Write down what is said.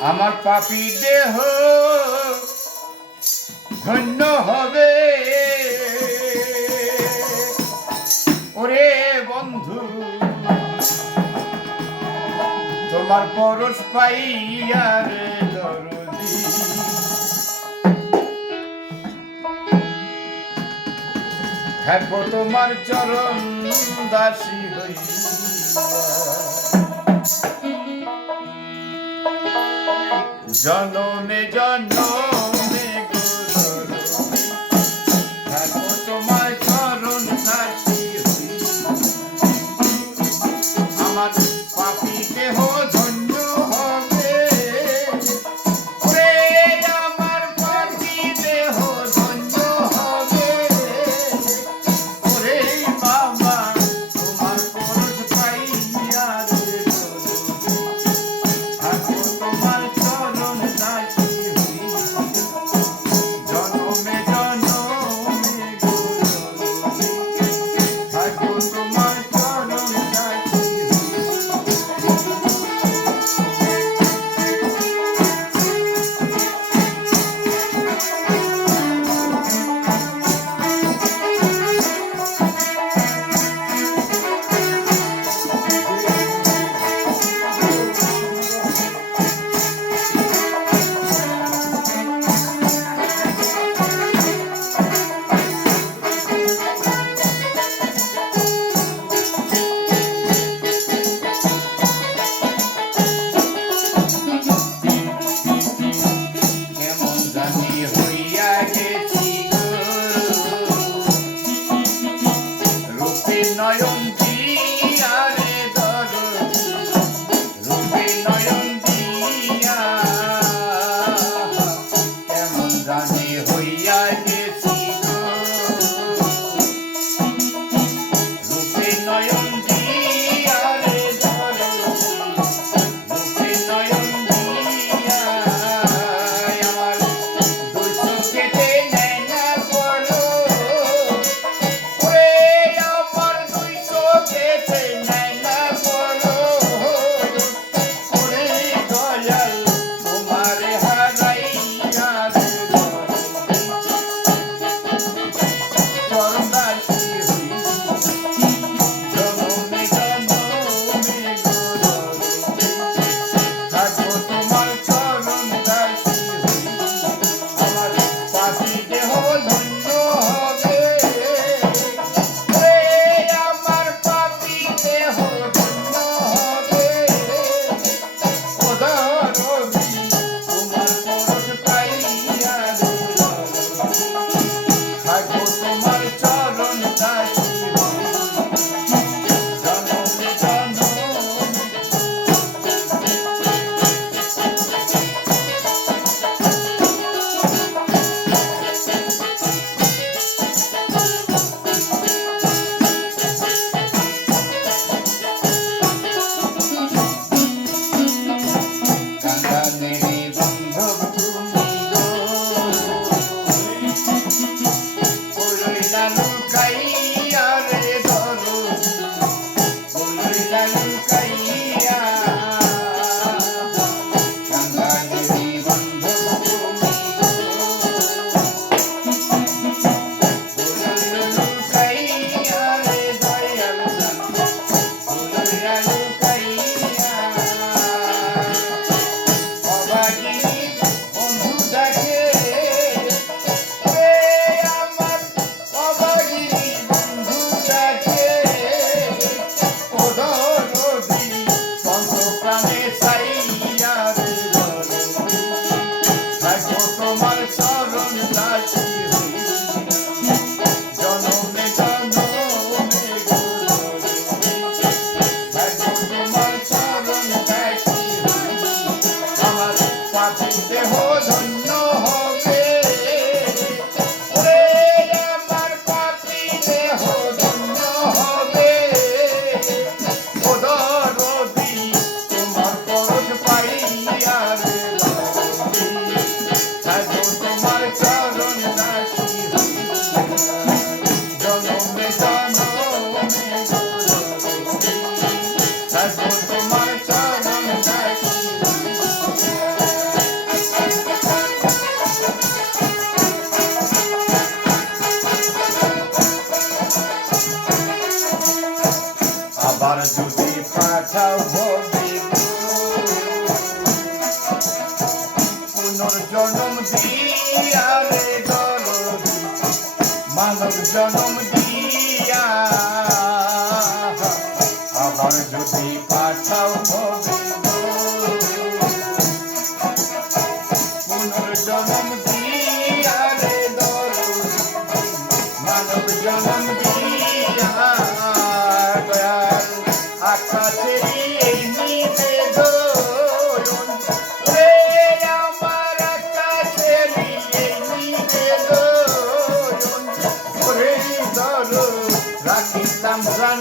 আমার পাপি দেহ ধন্য হবে। ওরে বন্ধু, তোমার পরশ পাইয়ার দরদি। হ্যাঁ তোমার চরণ দাসী হই Shalom. जिते हो धन्य আমার যদি পাঠাও হবে পুনর্জন্ম দিয়া রে দরদি মানব জন্ম দিয়া আমার যদি পাঠাও হবে রাখিতাম জানাইয়া